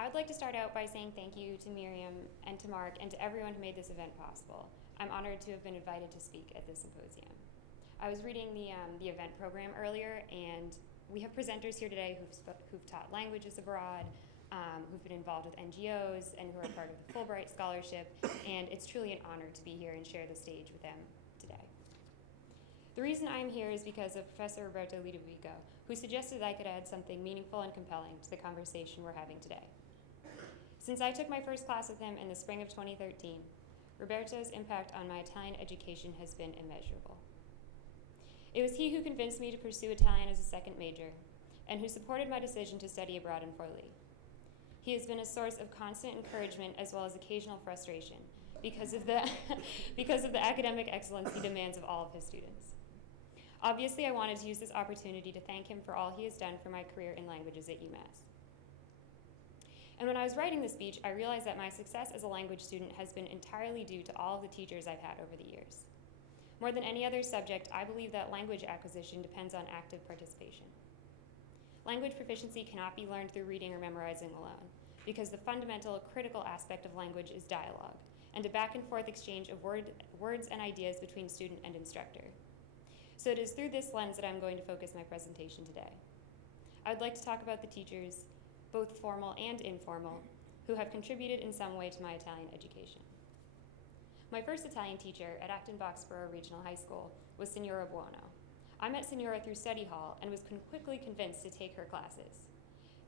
I would like to start out by saying thank you to Miriam and to Mark and to everyone who made this event possible. I'm honored to have been invited to speak at this symposium. I was reading the event program earlier, and we have presenters here today who've taught languages abroad, who've been involved with NGOs, and who are part of the Fulbright Scholarship, and it's truly an honor to be here and share the stage with them today. The reason I'm here is because of Professor Roberto Ludovico, who suggested I could add something meaningful and compelling to the conversation we're having today. Since I took my first class with him in the spring of 2013, Roberto's impact on my Italian education has been immeasurable. It was he who convinced me to pursue Italian as a second major, and who supported my decision to study abroad in Forlì. He has been a source of constant encouragement as well as occasional frustration because of the, because of the academic excellence he demands of all of his students. Obviously, I wanted to use this opportunity to thank him for all he has done for my career in languages at UMass. And when I was writing the speech, I realized that my success as a language student has been entirely due to all of the teachers I've had over the years. More than any other subject, I believe that language acquisition depends on active participation. Language proficiency cannot be learned through reading or memorizing alone, because the fundamental critical aspect of language is dialogue, and a back and forth exchange of words and ideas between student and instructor. So it is through this lens that I'm going to focus my presentation today. I would like to talk about the teachers, both formal and informal, who have contributed in some way to my Italian education. My first Italian teacher at Acton-Boxborough Regional High School was Signora Buono. I met Signora through study hall and was quickly convinced to take her classes.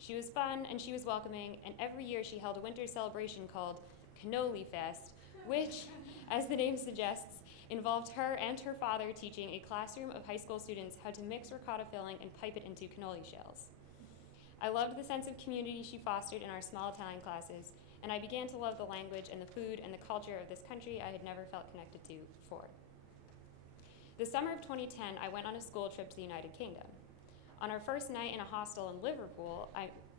She was fun and she was welcoming, and every year she held a winter celebration called Cannoli Fest, which, as the name suggests, involved her and her father teaching a classroom of high school students how to mix ricotta filling and pipe it into cannoli shells. I loved the sense of community she fostered in our small Italian classes, and I began to love the language and the food and the culture of this country I had never felt connected to before. The summer of 2010, I went on a school trip to the United Kingdom. On our first night in a hostel in Liverpool,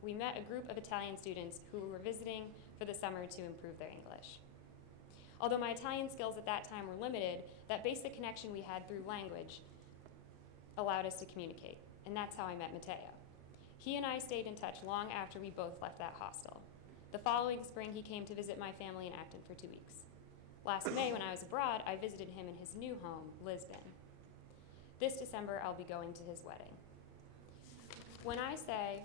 we met a group of Italian students who were visiting for the summer to improve their English. Although my Italian skills at that time were limited, that basic connection we had through language allowed us to communicate, and that's how I met Matteo. He and I stayed in touch long after we both left that hostel. The following spring, he came to visit my family in Acton for 2 weeks. Last May, when I was abroad, I visited him in his new home, Lisbon. This December, I'll be going to his wedding. When I say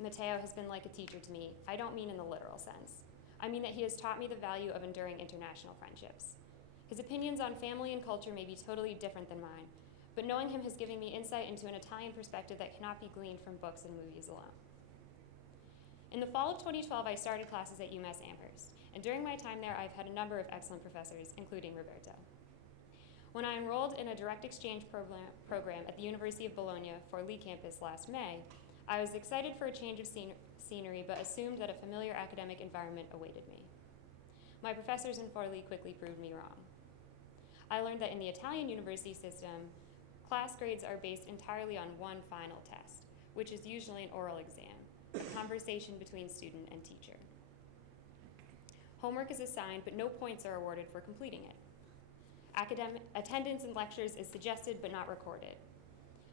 Matteo has been like a teacher to me, I don't mean in the literal sense. I mean that he has taught me the value of enduring international friendships. His opinions on family and culture may be totally different than mine, but knowing him has given me insight into an Italian perspective that cannot be gleaned from books and movies alone. In the fall of 2012, I started classes at UMass Amherst, and during my time there, I've had a number of excellent professors, including Roberto. When I enrolled in a direct exchange program at the University of Bologna Forlì campus last May, I was excited for a change of scenery, but assumed that a familiar academic environment awaited me. My professors in Forlì quickly proved me wrong. I learned that in the Italian university system, class grades are based entirely on one final test, which is usually an oral exam, a conversation between student and teacher. Homework is assigned, but no points are awarded for completing it. Academic attendance in lectures is suggested but not recorded.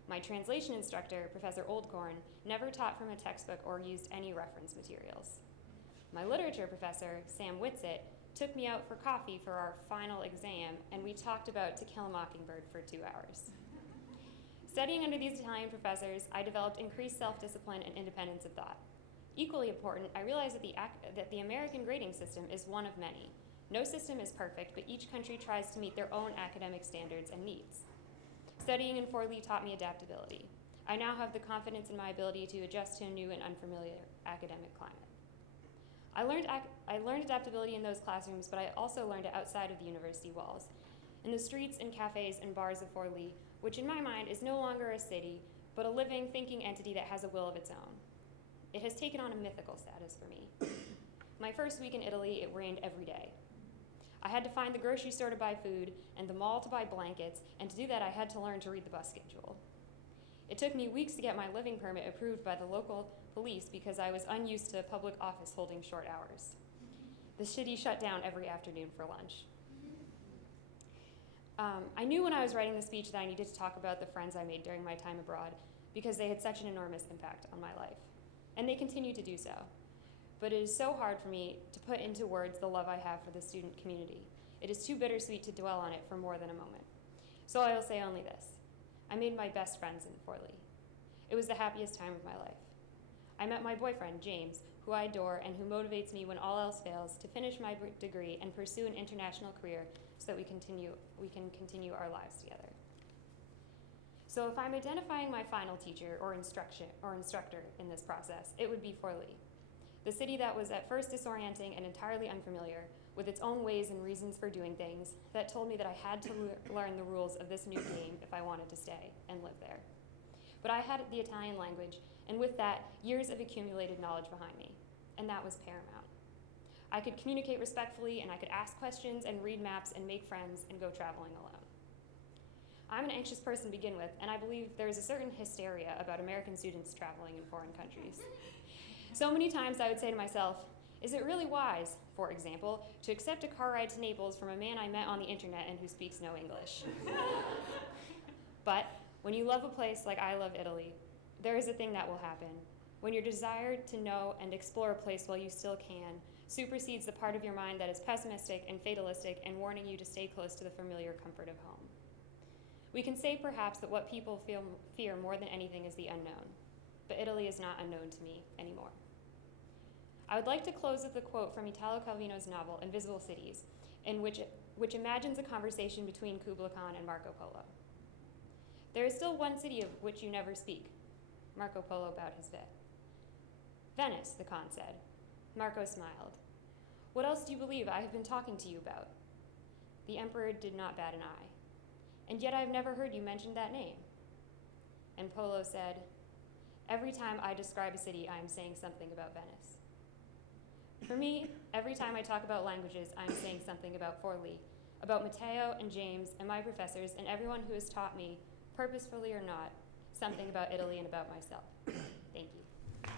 My translation instructor, Professor Oldcorn, never taught from a textbook or used any reference materials. My literature professor, Sam Whitsitt, took me out for coffee for our final exam, and we talked about To Kill a Mockingbird for 2 hours. Studying under these Italian professors, I developed increased self-discipline and independence of thought. Equally important, I realized that the American grading system is one of many. No system is perfect, but each country tries to meet their own academic standards and needs. Studying in Forlì taught me adaptability. I now have the confidence in my ability to adjust to a new and unfamiliar academic climate. I learned adaptability in those classrooms, but I also learned it outside of the university walls, in the streets and cafes and bars of Forlì, which in my mind is no longer a city, but a living, thinking entity that has a will of its own. It has taken on a mythical status for me. My first week in Italy, it rained every day. I had to find the grocery store to buy food and the mall to buy blankets, and to do that I had to learn to read the bus schedule. It took me weeks to get my living permit approved by the local police because I was unused to a public office holding short hours. The city shut down every afternoon for lunch. I knew when I was writing the speech that I needed to talk about the friends I made during my time abroad because they had such an enormous impact on my life, and they continue to do so. but it is so hard for me to put into words the love I have for the student community. It is too bittersweet to dwell on it for more than a moment. So I will say only this. I made my best friends in Forlì. It was the happiest time of my life. I met my boyfriend, James, who I adore and who motivates me when all else fails to finish my degree and pursue an international career so that we can continue our lives together. So if I'm identifying my final teacher or instructor in this process, it would be Forlì, the city that was at first disorienting and entirely unfamiliar, with its own ways and reasons for doing things, that told me that I had to learn the rules of this new game if I wanted to stay and live there. But I had the Italian language, and with that, years of accumulated knowledge behind me, and that was paramount. I could communicate respectfully, and I could ask questions and read maps and make friends and go traveling alone. I'm an anxious person to begin with, and I believe there is a certain hysteria about American students traveling in foreign countries. So many times I would say to myself, is it really wise, for example, to accept a car ride to Naples from a man I met on the internet and who speaks no English? But when you love a place like I love Italy, there is a thing that will happen. When your desire to know and explore a place while you still can supersedes the part of your mind that is pessimistic and fatalistic and warning you to stay close to the familiar comfort of home. We can say perhaps that what people fear more than anything is the unknown, but Italy is not unknown to me anymore. I would like to close with a quote from Italo Calvino's novel, Invisible Cities, in which imagines a conversation between Kubla Khan and Marco Polo. There is still one city of which you never speak. Marco Polo bowed his head. Venice, the Khan said. Marco smiled. What else do you believe I have been talking to you about? The emperor did not bat an eye. And yet I have never heard you mention that name. And Polo said, every time I describe a city, I am saying something about Venice. For me, every time I talk about languages, I am saying something about Forlì, about Matteo and James and my professors and everyone who has taught me, purposefully or not, something about Italy and about myself. Thank you.